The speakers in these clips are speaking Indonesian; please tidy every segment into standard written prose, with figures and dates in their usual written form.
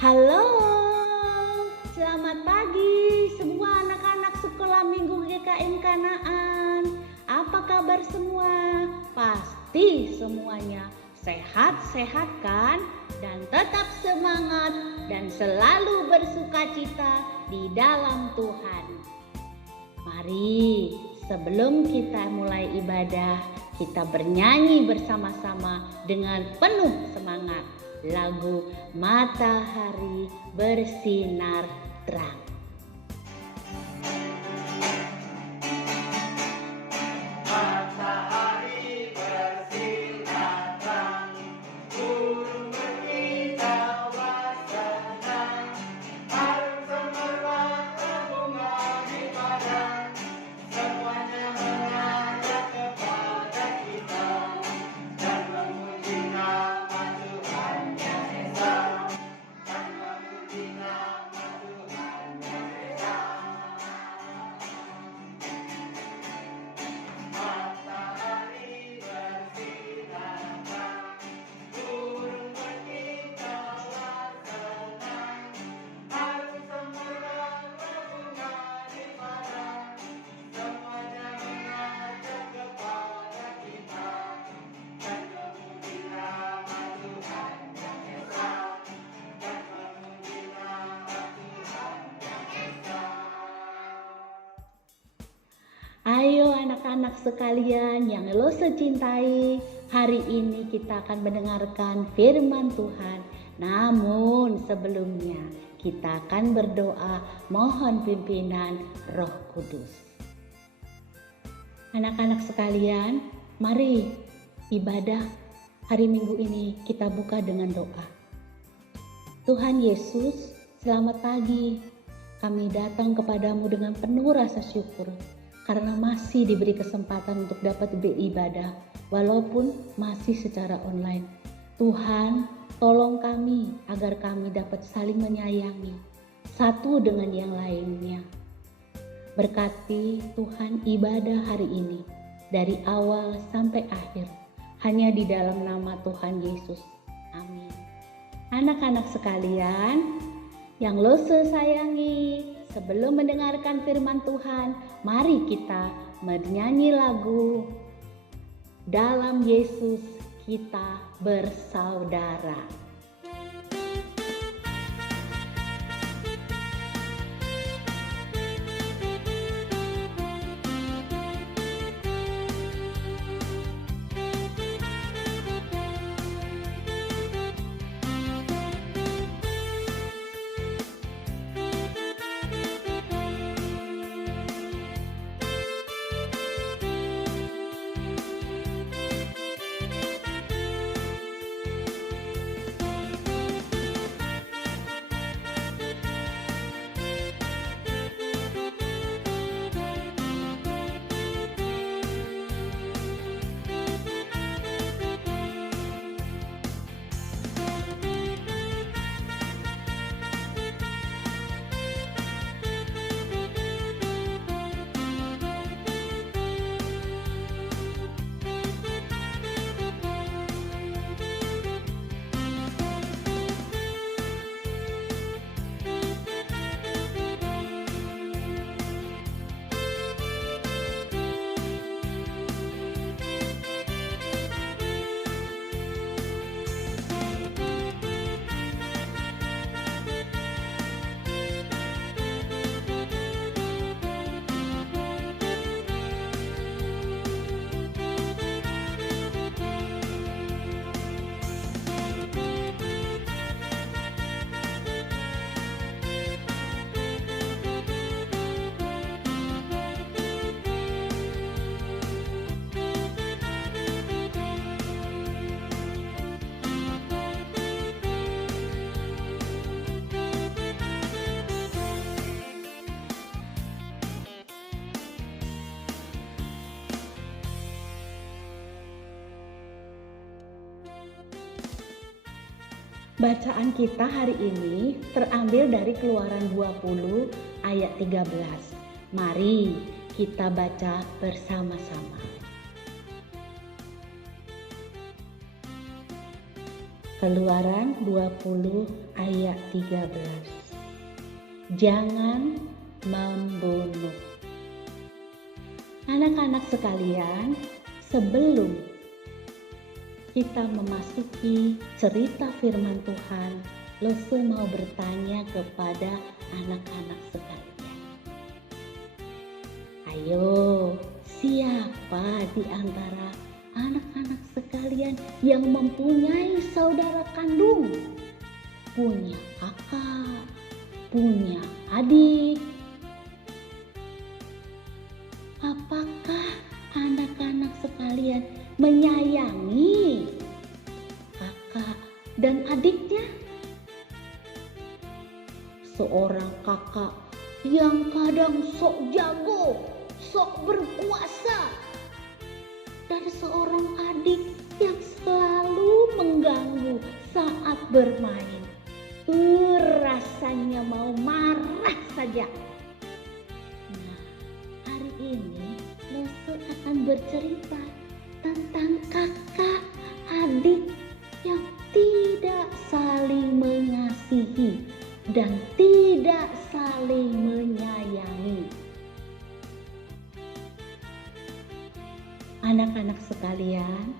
Halo, selamat pagi semua anak-anak sekolah minggu GKM Kanaan. Apa kabar semua? Pasti semuanya sehat-sehat kan? Dan tetap semangat dan selalu bersukacita di dalam Tuhan. Mari sebelum kita mulai ibadah, kita bernyanyi bersama-sama dengan penuh semangat lagu Matahari Bersinar Terang. Matahari bersinar terang, burung berkicauan senang, harum semerbak berbunga di padang, semuanya mengajak kepada kita dan memuji nama Tuhan yang Esa, dan memuji nama Tuhan yang Esa. Matahari bersinar terang, burung berkicauan senang, harum semerbak berbunga di padang, semuanya mengajak kepada kita dan memuji nama Tuhan yang Esa, dan memuji nama Tuhan yang Esa. Ayo anak-anak sekalian yang Lose cintai, hari ini kita akan mendengarkan firman Tuhan. Namun sebelumnya kita akan berdoa mohon pimpinan Roh Kudus. Anak-anak sekalian, mari ibadah hari Minggu ini kita buka dengan doa. Tuhan Yesus, selamat pagi. Kami datang kepadamu dengan penuh rasa syukur karena masih diberi kesempatan untuk dapat beribadah walaupun masih secara online. Tuhan, tolong kami agar kami dapat saling menyayangi satu dengan yang lainnya. Berkati Tuhan ibadah hari ini dari awal sampai akhir hanya di dalam nama Tuhan Yesus. Amin. Anak-anak sekalian yang Lose sayangi, sebelum mendengarkan firman Tuhan, mari kita bernyanyi lagu Dalam Yesus Kita Bersaudara. Bacaan kita hari ini terambil dari Keluaran 20 ayat 13. Mari kita baca bersama-sama. Keluaran 20 ayat 13. Jangan membunuh. Anak-anak sekalian, sebelum kita memasuki cerita firman Tuhan, Lose mau bertanya kepada anak-anak sekalian. Ayo, siapa di antara anak-anak sekalian yang mempunyai saudara kandung? Punya kakak, punya adik? Apakah anak-anak sekalian menyayangi kakak dan adiknya? Seorang kakak yang kadang sok jago, sok berkuasa, dan seorang adik yang selalu mengganggu saat bermain. Rasanya mau marah saja. Nah, hari ini Lose akan bercerita tentang kakak adik yang tidak saling mengasihi dan tidak saling menyayangi. Anak-anak sekalian,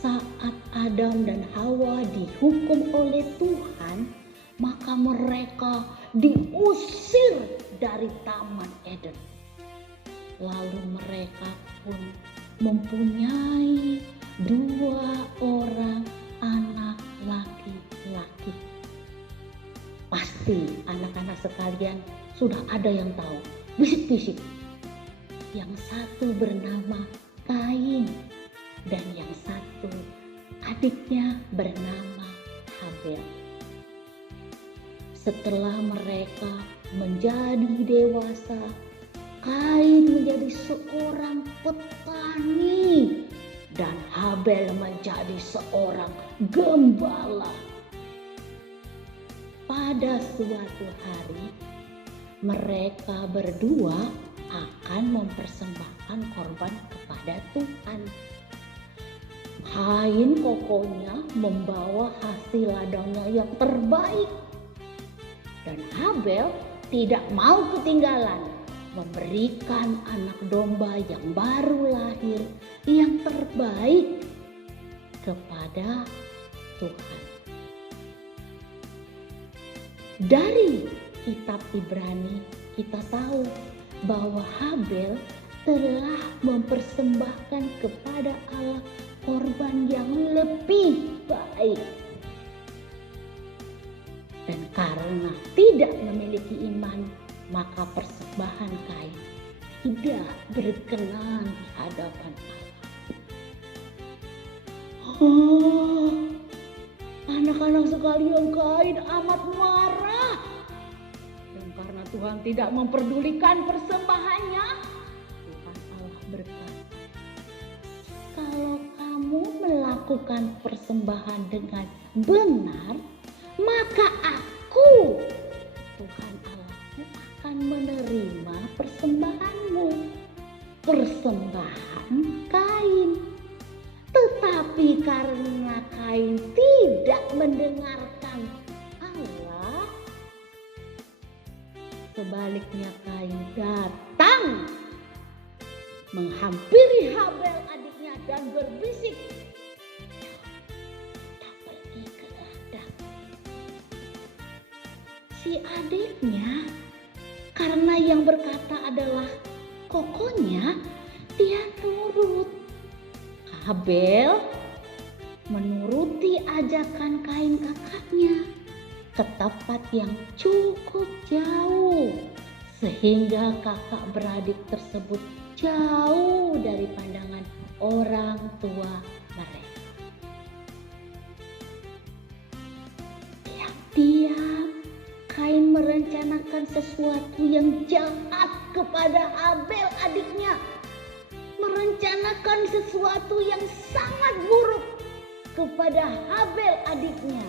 saat Adam dan Hawa dihukum oleh Tuhan, maka mereka diusir dari Taman Eden. Lalu mereka pun mempunyai 2 orang anak laki-laki. Pasti anak-anak sekalian sudah ada yang tahu, bisik-bisik. Yang satu bernama Kain dan yang satu adiknya bernama Habel. Setelah mereka menjadi dewasa, Kain menjadi seorang petani dan Habel menjadi seorang gembala. Pada suatu hari, mereka berdua akan mempersembahkan korban kepada Tuhan. Kain pokoknya membawa hasil ladangnya yang terbaik. Dan Habel tidak mau ketinggalan, memberikan anak domba yang baru lahir yang terbaik kepada Tuhan. Dari kitab Ibrani kita tahu bahwa Habel telah mempersembahkan kepada Allah korban yang lebih baik. Dan karena tidak memiliki iman, maka persembahan Kain tidak berkenan di hadapan Allah. Anak-anak sekalian, Kain amat marah. Dan karena Tuhan tidak memperdulikan persembahannya, Tuhan Allah berkata, kalau kamu melakukan persembahan dengan benar, maka aku, Tuhan Allahmu, akan menerima persembahanmu, persembahan Kain. Tetapi karena Kain tidak mendengarkan Allah, sebaliknya Kain datang menghampiri Habel adiknya dan berbisik, "Kita pergi ke ladang." Si adiknya, karena yang berkata adalah kokonya, dia nurut. Habel menuruti ajakan Kain kakaknya ke tempat yang cukup jauh, sehingga kakak beradik tersebut jauh dari pandangan orang tua mereka. Diam-diam Kain merencanakan sesuatu yang jahat kepada Habel adiknya, merencanakan sesuatu yang sangat buruk kepada Habel adiknya.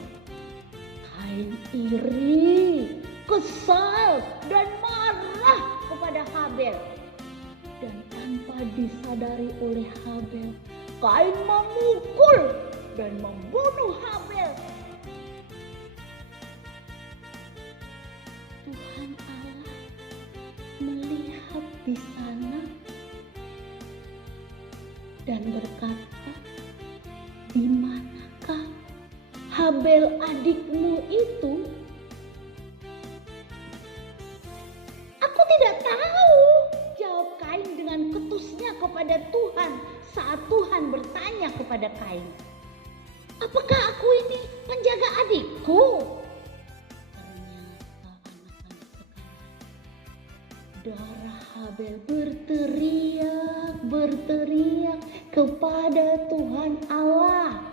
Kain iri, kesal, dan marah kepada Habel. Dan tanpa disadari oleh Habel, Kain memukul dan membunuh Habel. Tuhan Allah melihat di sana dan berkata, "Di manakah Habel adikmu itu?" "Aku tidak tahu," jawab Kain dengan ketusnya kepada Tuhan saat Tuhan bertanya kepada Kain, "Apakah aku ini penjaga adikku?" Ternyata anak-anak sekalian, darah Habel berteriak kepada Tuhan Allah.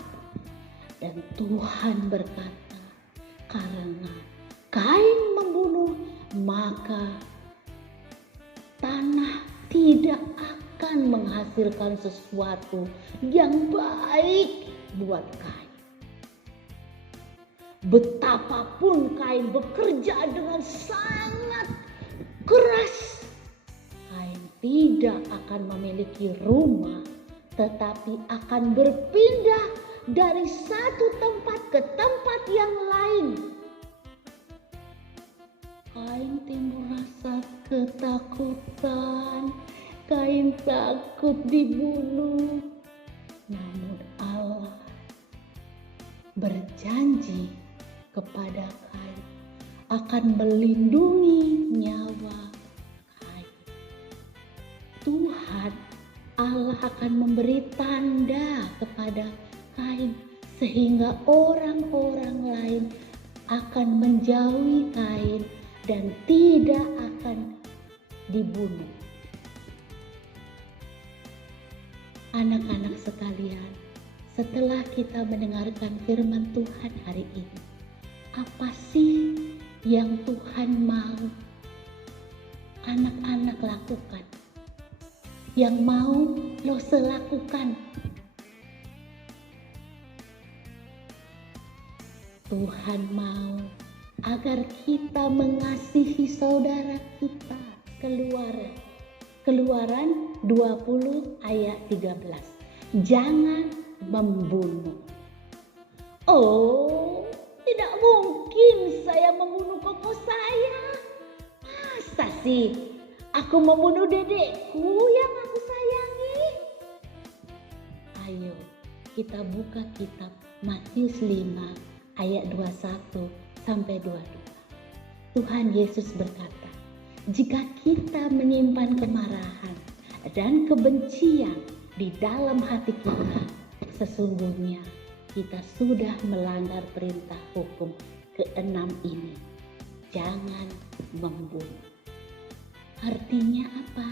Dan Tuhan berkata, "Karena Kain membunuh, maka tanah tidak akan menghasilkan sesuatu yang baik buat Kain. Betapapun Kain bekerja dengan sangat keras, Kain tidak akan memiliki rumah, tetapi akan berpindah dari satu tempat ke tempat yang lain." Kain timbul rasa ketakutan. Kain takut dibunuh. Namun Allah berjanji kepada Kain akan melindungi nyawa Kain. Tuhan Allah akan memberi tanda kepada Kain sehingga orang-orang lain akan menjauhi Kain dan tidak akan dibunuh. Anak-anak sekalian, setelah kita mendengarkan firman Tuhan hari ini, apa sih yang Tuhan mau anak-anak lakukan? Yang mau Lose lakukan? Tuhan mau agar kita mengasihi saudara kita. Keluaran 20 ayat 13. Jangan membunuh. "Oh, tidak mungkin saya membunuh koko saya. Masa sih aku membunuh dedekku yang aku sayangi?" Ayo kita buka kitab Matius 5 ayat 21 sampai 22. Tuhan Yesus berkata, "Jika kita menyimpan kemarahan dan kebencian di dalam hati kita, sesungguhnya kita sudah melanggar perintah hukum ke-6 ini. Jangan membunuh." Artinya apa?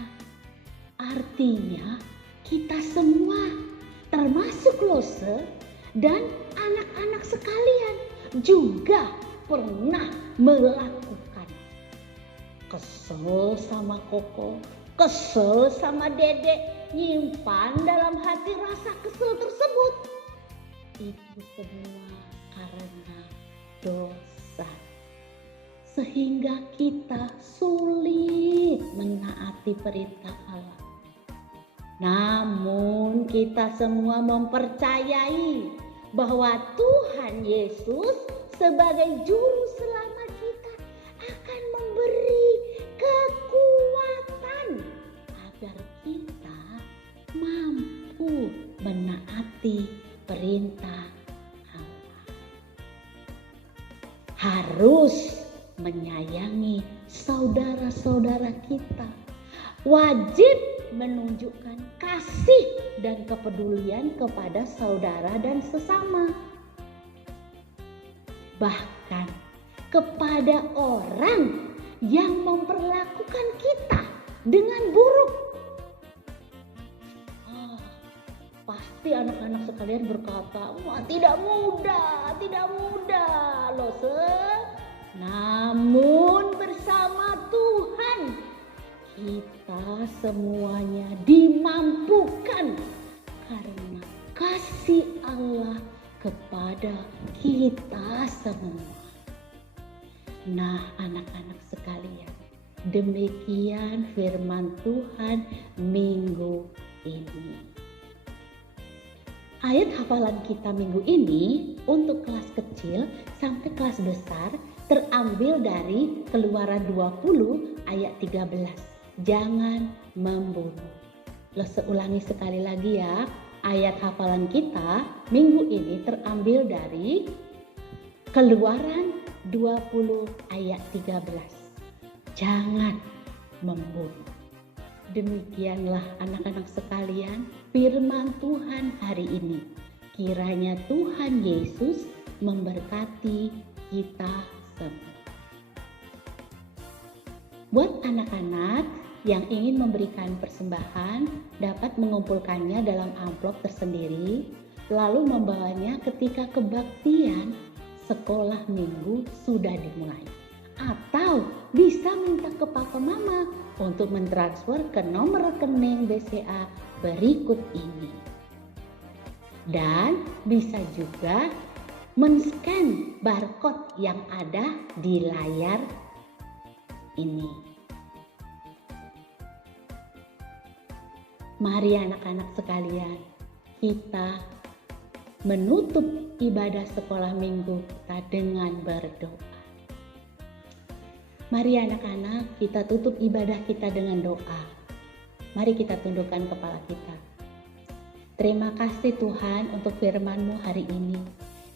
Artinya kita semua, termasuk Lose dan anak-anak sekalian, juga pernah melakukan. Kesel sama koko, kesel sama dedek, nyimpan dalam hati rasa kesel tersebut. Itu semua karena dosa. Sehingga kita sulit menaati perintah Allah. Namun kita semua mempercayai bahwa Tuhan Yesus sebagai juru selamat kita akan memberi kekuatan agar kita mampu menaati perintah Allah. Harus menyayangi saudara-saudara kita. Wajib menunjukkan kasih dan kepedulian kepada saudara dan sesama. Bahkan kepada orang yang memperlakukan kita dengan buruk. Pasti anak-anak sekalian berkata, "Wah, tidak mudah Lose." Namun bersama Tuhan kita semuanya dimampukan karena kasih Allah kepada kita semua. Nah, anak-anak sekalian, demikian firman Tuhan minggu ini. Ayat hafalan kita minggu ini untuk kelas kecil sampai kelas besar terambil dari Keluaran 20 ayat 13. Jangan membunuh. Ulangi sekali lagi ya. Ayat hafalan kita minggu ini terambil dari Keluaran 20 ayat 13. Jangan membunuh. Demikianlah anak-anak sekalian firman Tuhan hari ini. Kiranya Tuhan Yesus memberkati kita semua. Buat anak-anak yang ingin memberikan persembahan dapat mengumpulkannya dalam amplop tersendiri lalu membawanya ketika kebaktian sekolah minggu sudah dimulai. Atau bisa minta ke papa mama untuk mentransfer ke nomor rekening BCA berikut ini. Dan bisa juga men-scan barcode yang ada di layar ini. Mari anak-anak sekalian, kita menutup ibadah sekolah minggu kita dengan berdoa. Mari anak-anak, kita tutup ibadah kita dengan doa. Mari kita tundukkan kepala kita. Terima kasih Tuhan untuk firman-Mu hari ini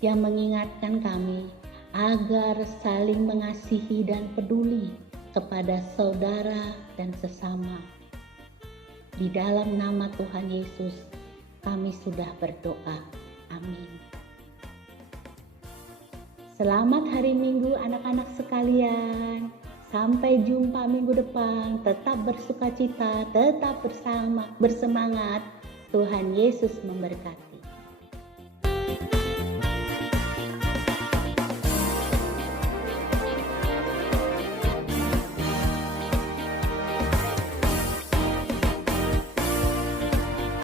yang mengingatkan kami agar saling mengasihi dan peduli kepada saudara dan sesama. Di dalam nama Tuhan Yesus, kami sudah berdoa. Amin. Selamat hari Minggu anak-anak sekalian. Sampai jumpa minggu depan. Tetap bersukacita, tetap bersemangat. Tuhan Yesus memberkati.